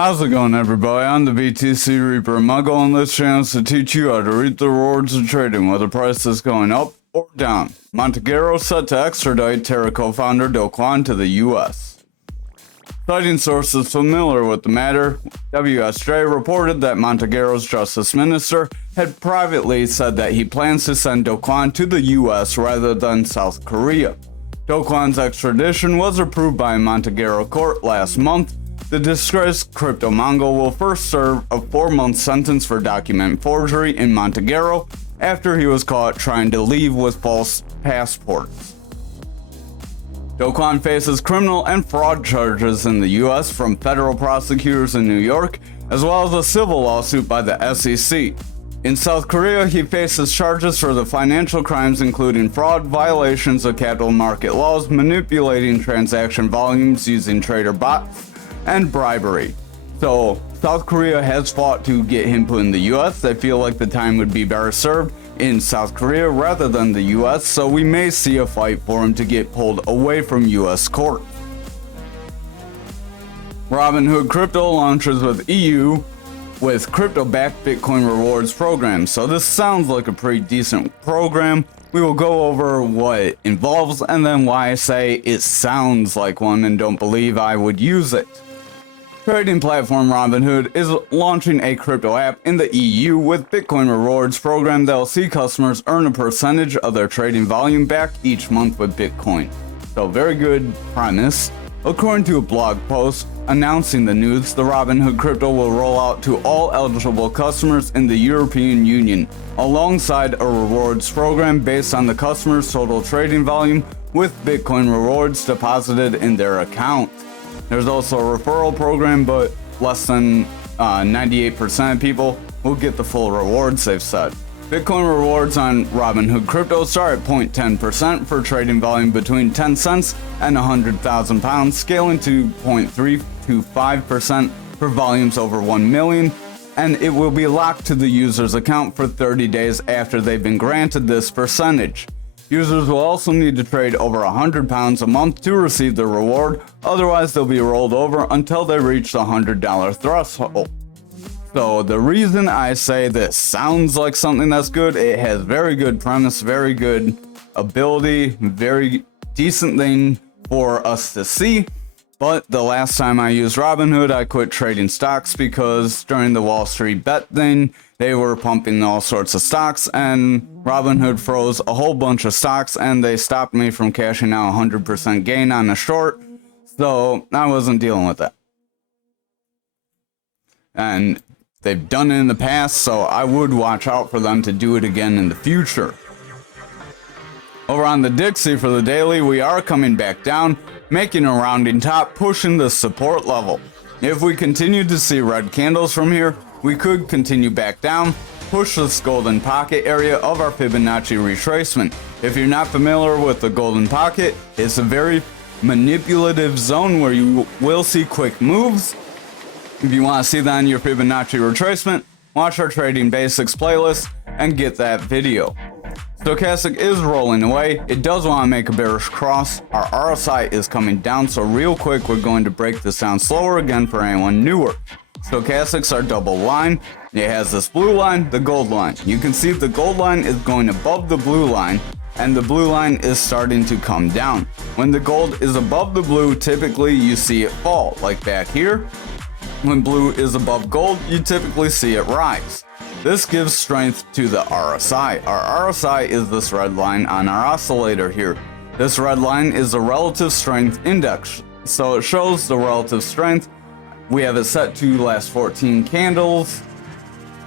How's it going, everybody? I'm the BTC Reaper. My goal on this channel is to teach you how to reap the rewards of trading, whether price is going up or down. Montegaro set to extradite Terra co-founder Kwan to the US. Citing sources familiar with the matter, WSJ reported that Montegaro's Justice Minister had privately said that he plans to send Kwan to the US rather than South Korea. Kwan's extradition was approved by a Montegaro court last month. The disgraced crypto Mongol will first serve a 4-month sentence for document forgery in Montegaro after he was caught trying to leave with false passports. Kwan faces criminal and fraud charges in the US from federal prosecutors in New York, as well as a civil lawsuit by the SEC. In South Korea, he faces charges for the financial crimes including fraud, violations of capital market laws, manipulating transaction volumes using trader bots, and bribery. So South Korea has fought to get him put in the US. They feel like the time would be better served in South Korea rather than the US, so we may see a fight for him to get pulled away from US court. Robinhood Crypto launches with EU with crypto-backed Bitcoin rewards program. So this sounds like a pretty decent program. We will go over what it involves and then why I say it sounds like one and don't believe I would use it. Trading platform Robinhood is launching a crypto app in the EU with Bitcoin rewards program that will see customers earn a percentage of their trading volume back each month with Bitcoin. So very good premise. According to a blog post announcing the news, the Robinhood crypto will roll out to all eligible customers in the European Union, alongside a rewards program based on the customer's total trading volume with Bitcoin rewards deposited in their account. There's also a referral program, but less than 98% of people will get the full rewards they've said. Bitcoin rewards on Robinhood Crypto start at 0.10% for trading volume between 10 cents and 100,000 pounds, scaling to 0.325% for volumes over 1 million, and it will be locked to the user's account for 30 days after they've been granted this percentage. Users will also need to trade over 100 pounds a month to receive the reward, otherwise they'll be rolled over until they reach the $100 threshold. So the reason I say this sounds like something that's good, it has very good premise, very good ability, very decent thing for us to see. But the last time I used Robinhood, I quit trading stocks because during the Wall Street bet thing, they were pumping all sorts of stocks and Robinhood froze a whole bunch of stocks and they stopped me from cashing out 100% gain on a short. So I wasn't dealing with that. And they've done it in the past, so I would watch out for them to do it again in the future. Over on the Dixie for the daily, we are coming back down, making a rounding top, pushing the support level. If we continue to see red candles from here, we could continue back down, push this golden pocket area of our Fibonacci retracement. If you're not familiar with the golden pocket, it's a very manipulative zone where you will see quick moves. If you want to see that on your Fibonacci retracement, watch our Trading Basics playlist and get that video. Stochastic is rolling away. It does want to make a bearish cross. Our RSI is coming down, so real quick we're going to break this down slower again for anyone newer. Stochastics are double line. It has this blue line, the gold line. You can see the gold line is going above the blue line, and the blue line is starting to come down. When the gold is above the blue, typically you see it fall, like back here. When blue is above gold, you typically see it rise. This gives strength to the RSI. Our RSI is this red line on our oscillator here. This red line is the relative strength index, so it shows the relative strength. We have it set to last 14 candles,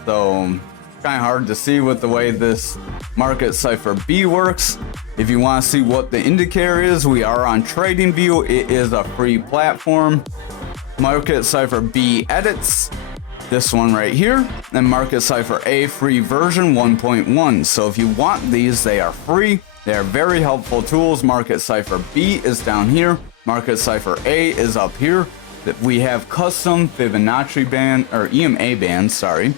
so kind of hard to see with the way this market cipher B works. If you want to see what the indicator is, we are on TradingView. It is a free platform. Market cipher B edits, this one right here, and Market Cipher A free version 1.1. So if you want these, they are free. They are very helpful tools. Market Cipher B is down here. Market Cipher A is up here. We have custom Fibonacci band or EMA bands, sorry.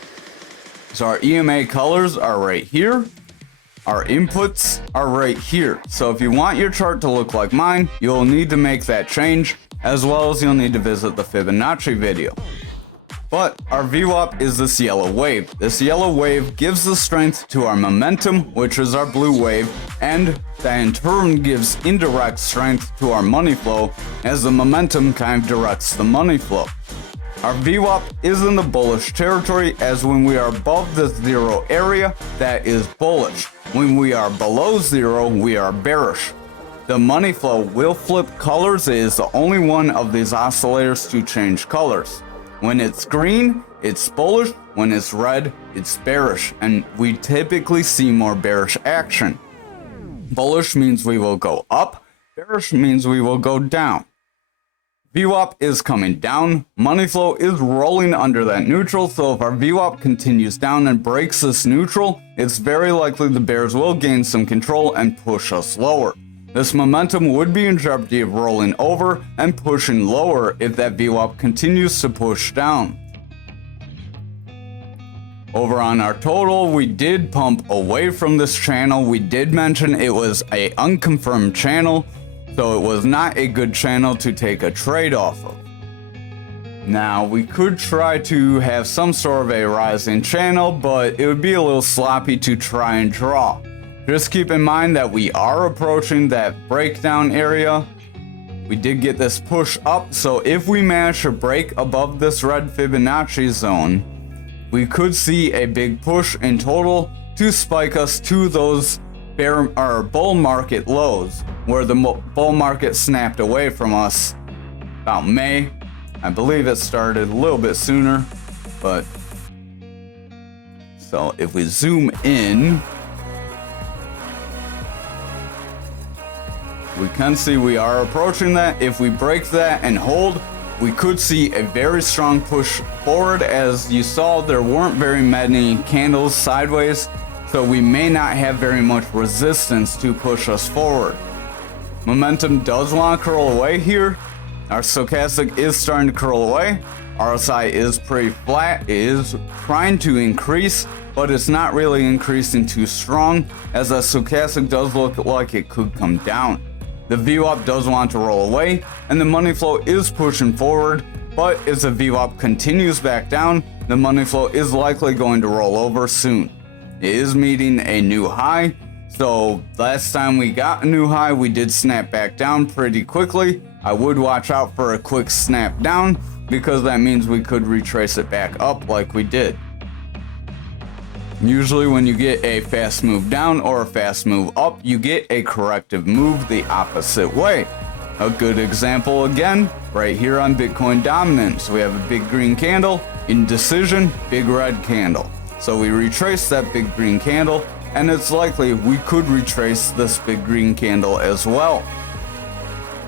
So our EMA colors are right here. Our inputs are right here. So if you want your chart to look like mine, you'll need to make that change, as well as you'll need to visit the Fibonacci video. But our VWAP is this yellow wave. This yellow wave gives the strength to our momentum, which is our blue wave, and that in turn gives indirect strength to our money flow, as the momentum kind of directs the money flow. Our VWAP is in the bullish territory, as when we are above the zero area, that is bullish. When we are below zero, we are bearish. The money flow will flip colors. It is the only one of these oscillators to change colors. When it's green, it's bullish. When it's red, it's bearish. And we typically see more bearish action. Bullish means we will go up. Bearish means we will go down. VWAP is coming down. Money flow is rolling under that neutral. So if our VWAP continues down and breaks this neutral, it's very likely the bears will gain some control and push us lower. This momentum would be in jeopardy of rolling over and pushing lower if that VWAP continues to push down. Over on our total, we did pump away from this channel. We did mention it was an unconfirmed channel, so it was not a good channel to take a trade off of. Now, we could try to have some sort of a rising channel, but it would be a little sloppy to try and draw. Just keep in mind that we are approaching that breakdown area. We did get this push up, so if we manage to break above this red Fibonacci zone, we could see a big push in total to spike us to those bull market lows, where the bull market snapped away from us about May. I believe it started a little bit sooner, but so if we zoom in, we can see we are approaching that. If we break that and hold, we could see a very strong push forward. As you saw, there weren't very many candles sideways, so we may not have very much resistance to push us forward. Momentum does want to curl away here. Our stochastic is starting to curl away. RSI is pretty flat. It is trying to increase, but it's not really increasing too strong, as the stochastic does look like it could come down. The VWAP does want to roll away, and the money flow is pushing forward, but if the VWAP continues back down, the money flow is likely going to roll over soon. It is meeting a new high, so last time we got a new high, we did snap back down pretty quickly. I would watch out for a quick snap down, because that means we could retrace it back up like we did. Usually when you get a fast move down or a fast move up, you get a corrective move the opposite way. A good example again, right here on Bitcoin dominance. We have a big green candle, indecision, big red candle. So we retrace that big green candle, and it's likely we could retrace this big green candle as well.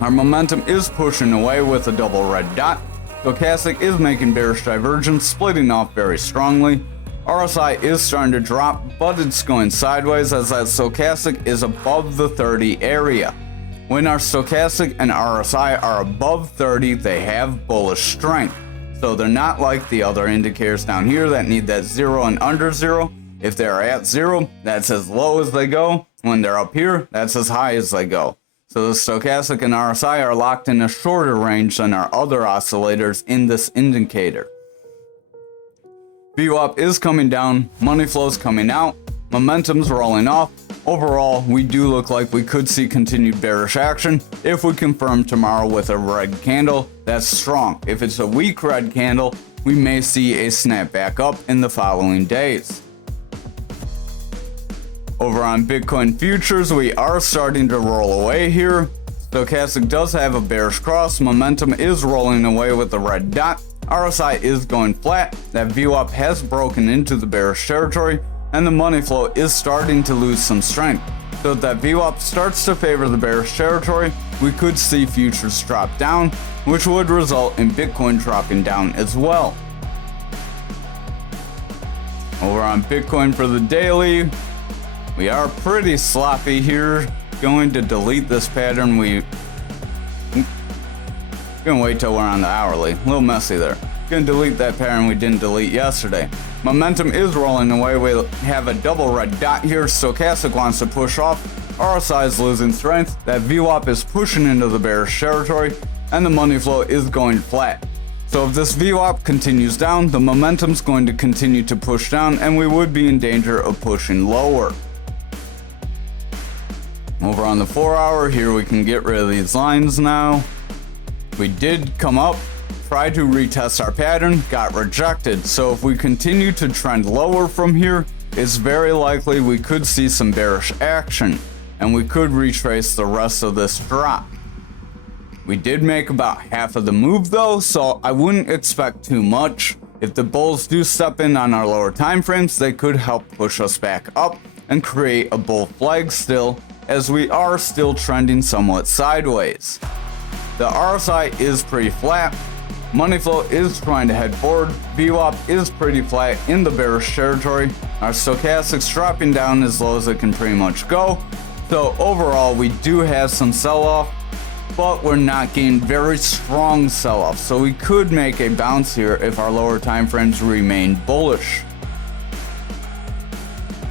Our momentum is pushing away with a double red dot. Stochastic is making bearish divergence, splitting off very strongly. RSI is starting to drop, but it's going sideways as that stochastic is above the 30 area. When our stochastic and RSI are above 30, they have bullish strength. So they're not like the other indicators down here that need that 0 and under 0. If they're at 0, that's as low as they go. When they're up here, that's as high as they go. So the stochastic and RSI are locked in a shorter range than our other oscillators in this indicator. VWAP is coming down, money flow's coming out, momentum's rolling off. Overall, we do look like we could see continued bearish action if we confirm tomorrow with a red candle. That's strong. If it's a weak red candle, we may see a snap back up in the following days. Over on Bitcoin futures, we are starting to roll away here. Stochastic does have a bearish cross, momentum is rolling away with the red dot. RSI is going flat, that VWAP has broken into the bearish territory, and the money flow is starting to lose some strength. So if that VWAP starts to favor the bearish territory, we could see futures drop down, which would result in Bitcoin dropping down as well. Over on Bitcoin for the daily, we are pretty sloppy here. Going to delete this pattern. Gonna wait till we're on the hourly. A little messy there. Gonna delete that pattern we didn't delete yesterday. Momentum is rolling away. We have a double red dot here. Stochastic wants to push off. RSI is losing strength. That VWAP is pushing into the bearish territory, and the money flow is going flat. So if this VWAP continues down, the momentum's going to continue to push down and we would be in danger of pushing lower. Over on the 4 hour, here we can get rid of these lines now. We did come up, tried to retest our pattern, got rejected. So if we continue to trend lower from here, it's very likely we could see some bearish action and we could retrace the rest of this drop. We did make about half of the move though, so I wouldn't expect too much. If the bulls do step in on our lower time frames, they could help push us back up and create a bull flag still, as we are still trending somewhat sideways. The RSI is pretty flat. Money flow is trying to head forward. VWAP is pretty flat in the bearish territory. Our stochastic's dropping down as low as it can pretty much go. So overall, we do have some sell-off, but we're not getting very strong sell-off. So we could make a bounce here if our lower time frames remain bullish.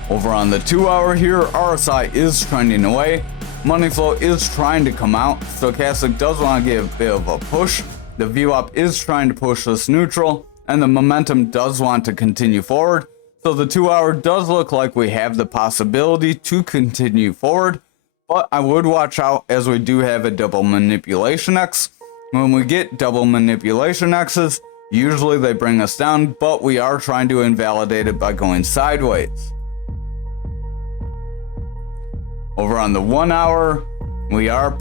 Over on the 2 hour here, RSI is trending away. Money flow is trying to come out. Stochastic does want to get a bit of a push. The VWAP is trying to push this neutral, and the momentum does want to continue forward. So the 2 hour does look like we have the possibility to continue forward, but I would watch out as we do have a double manipulation X. When we get double manipulation X's, usually they bring us down, but we are trying to invalidate it by going sideways. Over on the 1 hour, we are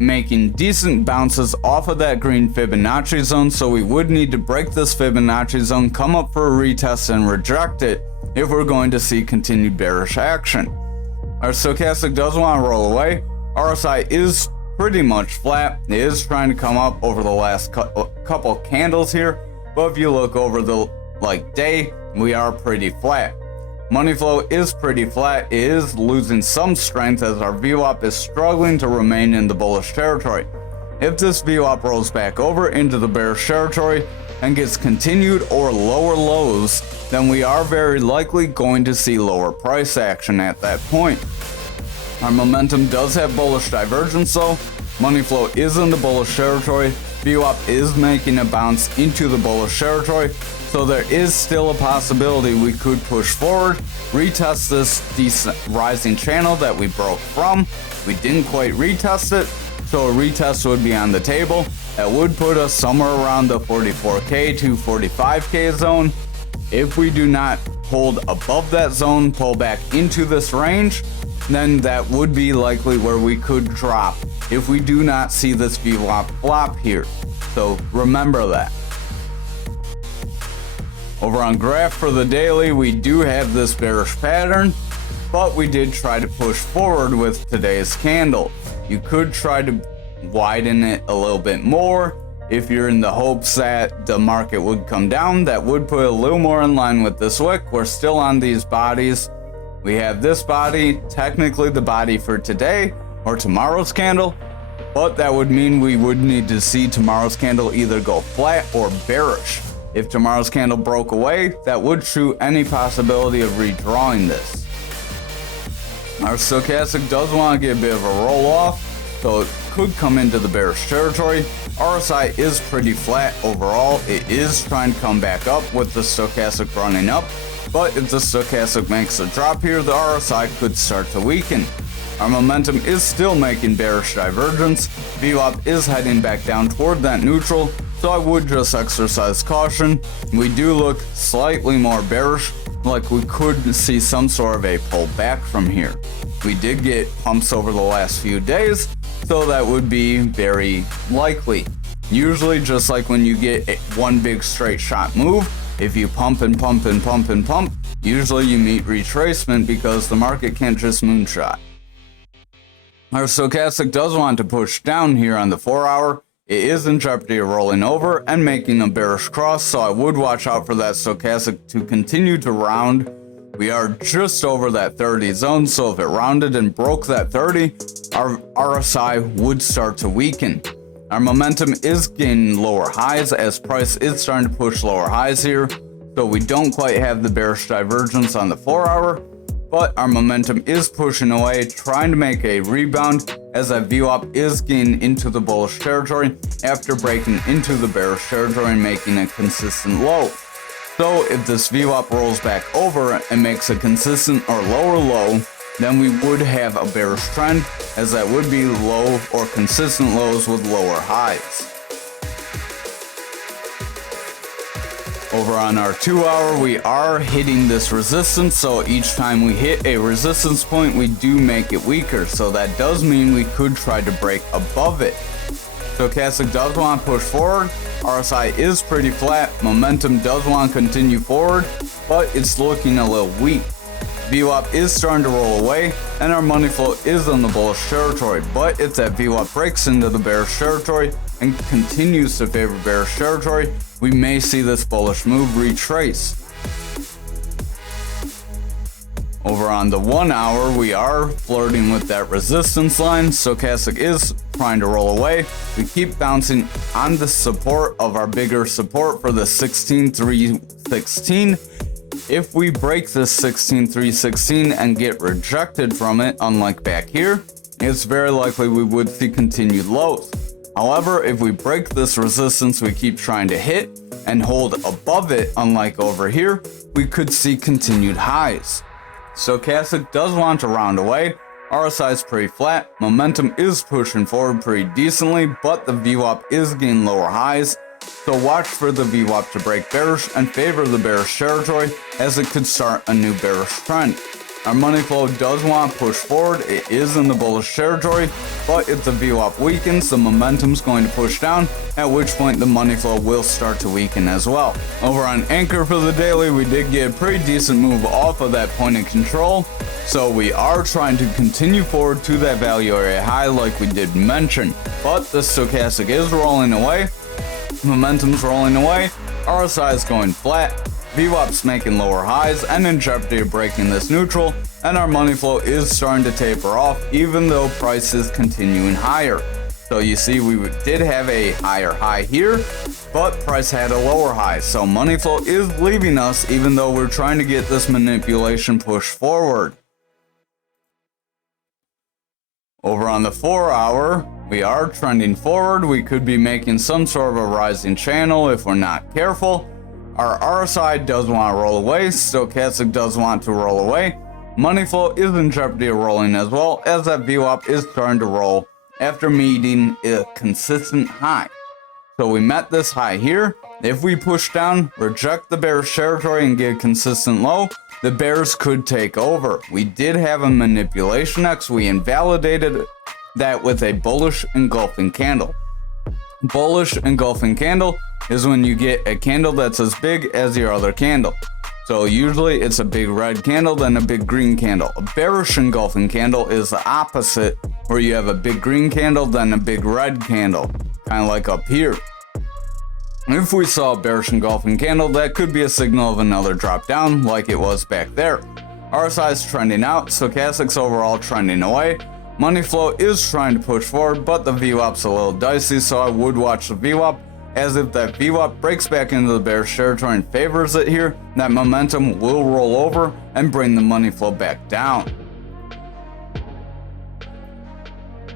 making decent bounces off of that green Fibonacci zone, so we would need to break this Fibonacci zone, come up for a retest and reject it if we're going to see continued bearish action. Our stochastic does want to roll away. RSI is pretty much flat. It is trying to come up over the last couple candles here, but if you look over the day, we are pretty flat. Money flow is pretty flat. It is losing some strength as our VWAP is struggling to remain in the bullish territory. If this VWAP rolls back over into the bearish territory and gets continued or lower lows, then we are very likely going to see lower price action at that point. Our momentum does have bullish divergence though. Money flow is in the bullish territory. VWAP is making a bounce into the bullish territory. So there is still a possibility we could push forward, retest this decent rising channel that we broke from. We didn't quite retest it, so a retest would be on the table. That would put us somewhere around the 44K to 45K zone. If we do not hold above that zone, pull back into this range, then that would be likely where we could drop if we do not see this VWAP flop here. So remember that. Over on graph for the daily, we do have this bearish pattern, but we did try to push forward with today's candle. You could try to widen it a little bit more if you're in the hopes that the market would come down. That would put it a little more in line with this wick. We're still on these bodies. We have this body, technically the body for today or tomorrow's candle, but that would mean we would need to see tomorrow's candle either go flat or bearish. If tomorrow's candle broke away, that would shoot any possibility of redrawing this. Our stochastic does want to get a bit of a roll off, so it could come into the bearish territory. RSI is pretty flat overall. It is trying to come back up with the stochastic running up, but if the stochastic makes a drop here, the RSI could start to weaken. Our momentum is still making bearish divergence. VWAP is heading back down toward that neutral, so I would just exercise caution. We do look slightly more bearish, like we could see some sort of a pullback from here. We did get pumps over the last few days, so that would be very likely. Usually, just like when you get one big straight shot move, if you pump and pump and pump and pump, usually you meet retracement because the market can't just moonshot. Our stochastic does want to push down here on the 4 hour. It is in jeopardy of rolling over and making a bearish cross, so I would watch out for that stochastic to continue to round. We are just over that 30 zone, so if it rounded and broke that 30, our RSI would start to weaken. Our momentum is gaining lower highs as price is starting to push lower highs here, so we don't quite have the bearish divergence on the 4 hour, but our momentum is pushing away, trying to make a rebound as that VWAP is getting into the bullish territory after breaking into the bearish territory and making a consistent low. So if this VWAP rolls back over and makes a consistent or lower low, then we would have a bearish trend, as that would be low or consistent lows with lower highs. Over on our 2 hour, we are hitting this resistance, so each time we hit a resistance point, we do make it weaker. So that does mean we could try to break above it. Stochastic does want to push forward. RSI is pretty flat. Momentum does want to continue forward, but it's looking a little weak. VWAP is starting to roll away, and our money flow is in the bullish territory. But if that VWAP breaks into the bearish territory and continues to favor bearish territory, we may see this bullish move retrace. Over on the 1 hour, we are flirting with that resistance line. Stochastic is trying to roll away. We keep bouncing on the support of our bigger support for the 16,316. If we break this 16,316 and get rejected from it, unlike back here, it's very likely we would see continued lows. However, if we break this resistance we keep trying to hit and hold above it, unlike over here, we could see continued highs. Stochastic does want to round away. RSI is pretty flat. Momentum is pushing forward pretty decently, but the VWAP is getting lower highs. So watch for the VWAP to break bearish and favor the bearish territory, as it could start a new bearish trend. Our money flow does want to push forward. It is in the bullish territory, but if the VWAP weakens, the momentum's going to push down, at which point the money flow will start to weaken as well. Over on Anchor for the daily, we did get a pretty decent move off of that point of control, so we are trying to continue forward to that value area high like we did mention. But the stochastic is rolling away, momentum's rolling away, RSI is going flat, VWAP's making lower highs and in jeopardy of breaking this neutral, and our money flow is starting to taper off even though price is continuing higher. So you see we did have a higher high here, but price had a lower high. So money flow is leaving us even though we're trying to get this manipulation push forward. Over on the 4 hour, we are trending forward. We could be making some sort of a rising channel if we're not careful. Our RSI does want to roll away. Stochastic does want to roll away. Money flow is in jeopardy of rolling as well, as that VWAP is starting to roll after meeting a consistent high. So we met this high here. If we push down, reject the bearish territory and get a consistent low, the bears could take over. We did have a manipulation X. We invalidated that with a bullish engulfing candle. Bullish engulfing candle is when you get a candle that's as big as your other candle. So usually it's a big red candle, then a big green candle. A bearish engulfing candle is the opposite, where you have a big green candle, then a big red candle, kind of like up here. If we saw a bearish engulfing candle, that could be a signal of another drop down like it was back there. RSI is trending out, stochastic's overall trending away. Money flow is trying to push forward, but the VWAP's a little dicey, so I would watch the VWAP, as if that VWAP breaks back into the bearish territory and favors it here, that momentum will roll over and bring the money flow back down.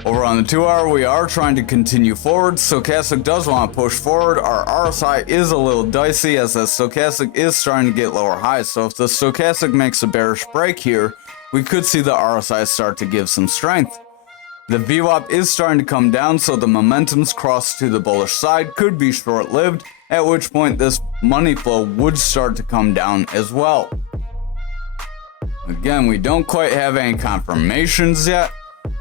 Over on the 2 hour, we are trying to continue forward. Stochastic does want to push forward. Our RSI is a little dicey, as the stochastic is starting to get lower highs. So if the stochastic makes a bearish break here, we could see the RSI start to give some strength. The VWAP is starting to come down, so the momentum's cross to the bullish side could be short-lived, at which point this money flow would start to come down as well. Again, we don't quite have any confirmations yet.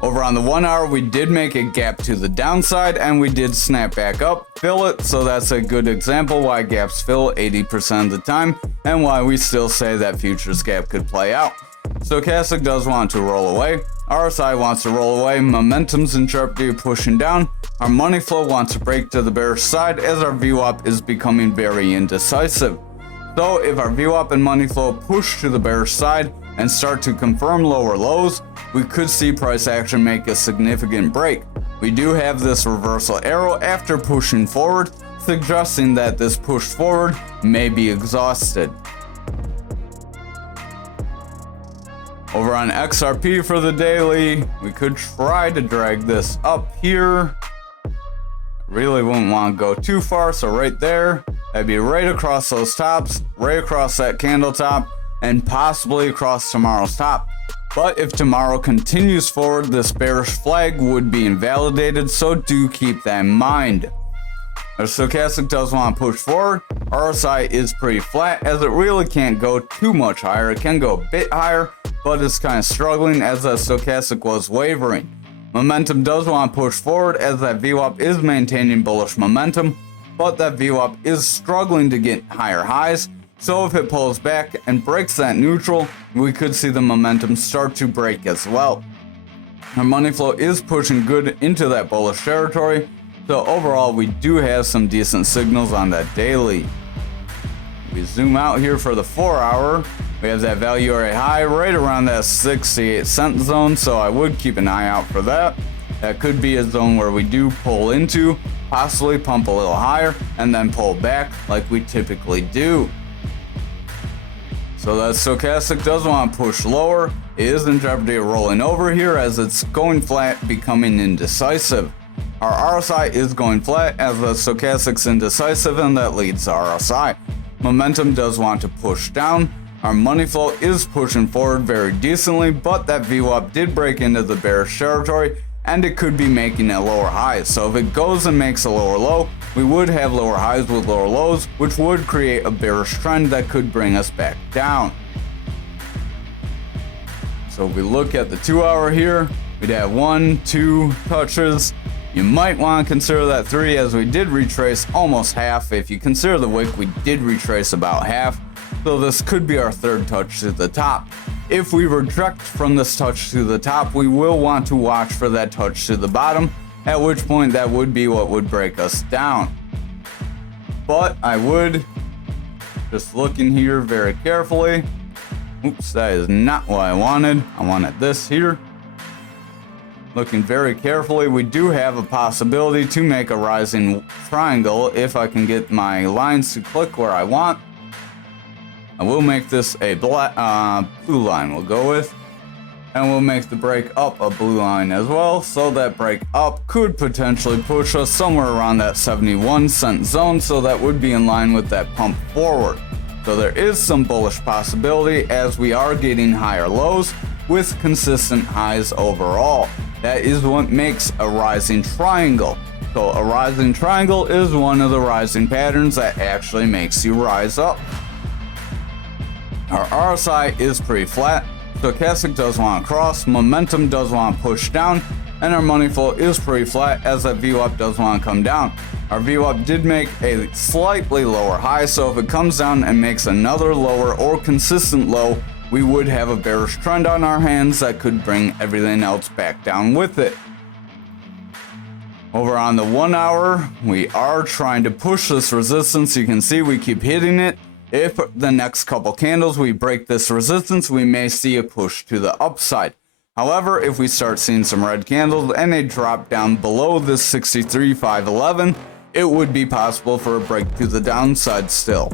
Over on the 1 hour, we did make a gap to the downside and we did snap back up, fill it, so that's a good example why gaps fill 80% of the time and why we still say that futures gap could play out. Stochastic does want to roll away, RSI wants to roll away, momentum's in jeopardy of pushing down, our money flow wants to break to the bearish side as our VWAP is becoming very indecisive. So if our VWAP and money flow push to the bearish side and start to confirm lower lows, we could see price action make a significant break. We do have this reversal arrow after pushing forward, suggesting that this push forward may be exhausted. Over on XRP for the daily, we could try to drag this up here. Really wouldn't want to go too far, so right there, that'd be right across those tops, right across that candle top, and possibly across tomorrow's top. But if tomorrow continues forward, this bearish flag would be invalidated, so do keep that in mind. Our stochastic does want to push forward. RSI is pretty flat as it really can't go too much higher. It can go a bit higher, but it's kind of struggling as that stochastic was wavering. Momentum does want to push forward as that VWAP is maintaining bullish momentum, but that VWAP is struggling to get higher highs. So if it pulls back and breaks that neutral, we could see the momentum start to break as well. Our money flow is pushing good into that bullish territory. So overall, we do have some decent signals on that daily. We zoom out here for the 4 hour. We have that value area high right around that 68-cent zone. So I would keep an eye out for that. That could be a zone where we do pull into, possibly pump a little higher, and then pull back like we typically do. So that stochastic does want to push lower. It is in jeopardy of rolling over here as it's going flat, becoming indecisive. Our RSI is going flat as the stochastic's indecisive, and that leads to RSI. Momentum does want to push down. Our money flow is pushing forward very decently, but that VWAP did break into the bearish territory and it could be making a lower high. So if it goes and makes a lower low, we would have lower highs with lower lows, which would create a bearish trend that could bring us back down. So if we look at the 2 hour here, we'd have 1, 2 touches. You might want to consider that 3 as we did retrace almost half. If you consider the wick, we did retrace about half. So this could be our 3rd touch to the top. If we reject from this touch to the top, we will want to watch for that touch to the bottom, at which point that would be what would break us down. But I would just look in here very carefully. Oops, that is not what I wanted. I wanted this here. Looking very carefully, we do have a possibility to make a rising triangle if I can get my lines to click where I want. I will make this a blue line we'll go with, and we'll make the break up a blue line as well, so that break up could potentially push us somewhere around that 71-cent zone, so that would be in line with that pump forward. So there is some bullish possibility as we are getting higher lows with consistent highs overall. That is what makes a rising triangle. So a rising triangle is one of the rising patterns that actually makes you rise up. Our RSI is pretty flat. Stochastic does want to cross, momentum does want to push down, and our money flow is pretty flat as that VWAP does want to come down. Our VWAP did make a slightly lower high, so if it comes down and makes another lower or consistent low, we would have a bearish trend on our hands that could bring everything else back down with it. Over on the 1 hour, we are trying to push this resistance. You can see we keep hitting it. If the next couple candles we break this resistance, we may see a push to the upside. However, if we start seeing some red candles and they drop down below this 63,511, it would be possible for a break to the downside still.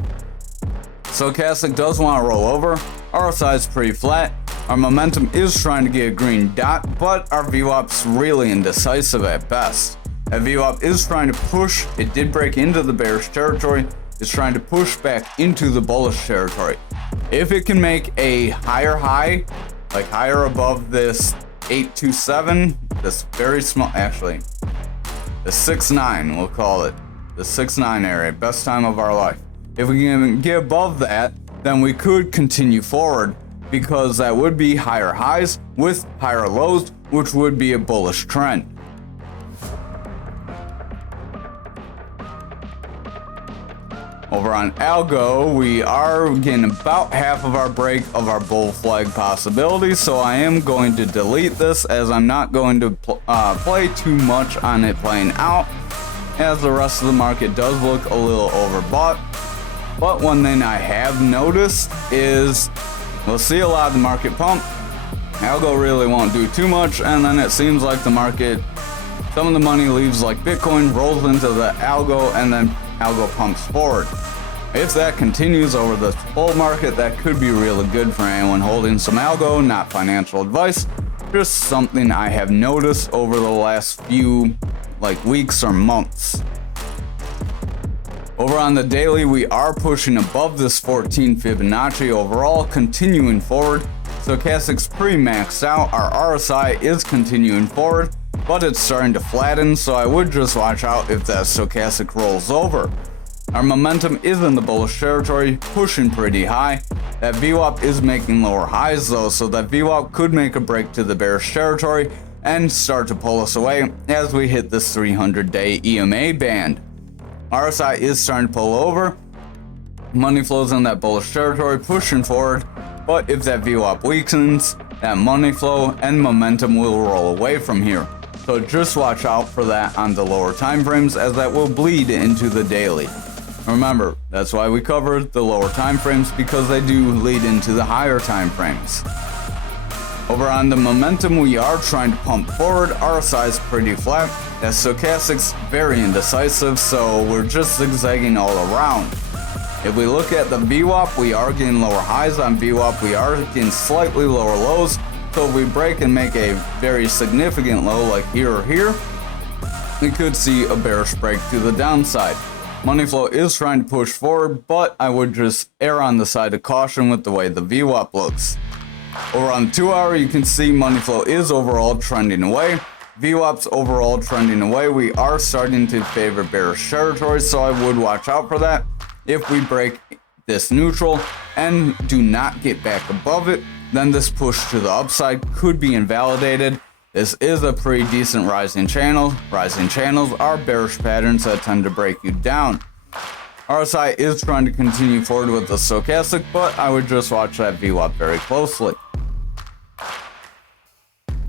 Stochastic does want to roll over. RSI is pretty flat. Our momentum is trying to get a green dot, but our VWAP's really indecisive at best. That VWAP is trying to push. It did break into the bearish territory. It's trying to push back into the bullish territory. If it can make a higher high, like higher above this 827, this very small, actually, the 6.9, we'll call it, the 6.9 area, best time of our life. If we can get above that, then we could continue forward because that would be higher highs with higher lows, which would be a bullish trend. Over on Algo, we are getting about half of our break of our bull flag possibility, so I am going to delete this as I'm not going to play too much on it playing out, as the rest of the market does look a little overbought. But one thing I have noticed is we'll see a lot of the market pump. Algo really won't do too much, and then it seems like the market, some of the money leaves like Bitcoin, rolls into the Algo, and then Algo pumps forward. If that continues over the bull market, that could be really good for anyone holding some algo. Not financial advice, just something I have noticed over the last few weeks or months. Over on the daily, we are pushing above this 14 Fibonacci overall, continuing forward. Stochastic's pretty maxed out. Our RSI is continuing forward, but it's starting to flatten, so I would just watch out if that stochastic rolls over. Our momentum is in the bullish territory, pushing pretty high. That VWAP is making lower highs though, so that VWAP could make a break to the bearish territory and start to pull us away as we hit this 300-day EMA band. RSI is starting to pull over. Money flows in that bullish territory, pushing forward, but if that VWAP weakens, that money flow and momentum will roll away from here. So just watch out for that on the lower time frames, as that will bleed into the daily. Remember, that's why we covered the lower time frames, because they do lead into the higher time frames. Over on the momentum, we are trying to pump forward. RSI is pretty flat. That stochastic's very indecisive, so we're just zigzagging all around. If we look at the VWAP, we are getting lower highs on VWAP. We are getting slightly lower lows. So if we break and make a very significant low like here or here, we could see a bearish break to the downside. Money flow is trying to push forward, but I would just err on the side of caution with the way the VWAP looks. Over on the 2 hour, you can see money flow is overall trending away. VWAP's overall trending away. We are starting to favor bearish territory, so I would watch out for that. If we break this neutral and do not get back above it, then this push to the upside could be invalidated. This is a pretty decent rising channel. Rising channels are bearish patterns that tend to break you down. RSI is trying to continue forward with the stochastic, but I would just watch that VWAP very closely.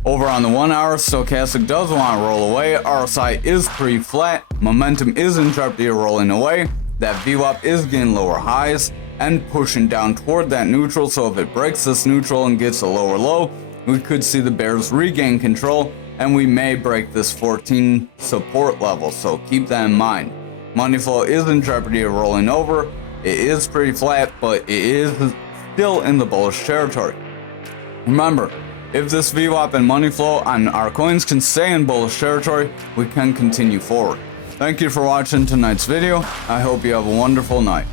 Over on the 1 hour, stochastic does want to roll away. RSI is pretty flat. Momentum is in jeopardy of rolling away. That VWAP is getting lower highs and pushing down toward that neutral, so if it breaks this neutral and gets a lower low, we could see the bears regain control, and we may break this 14 support level, so keep that in mind. Money flow is in jeopardy of rolling over. It is pretty flat, but it is still in the bullish territory. Remember, if this VWAP and money flow on our coins can stay in bullish territory, we can continue forward. Thank you for watching tonight's video. I hope you have a wonderful night.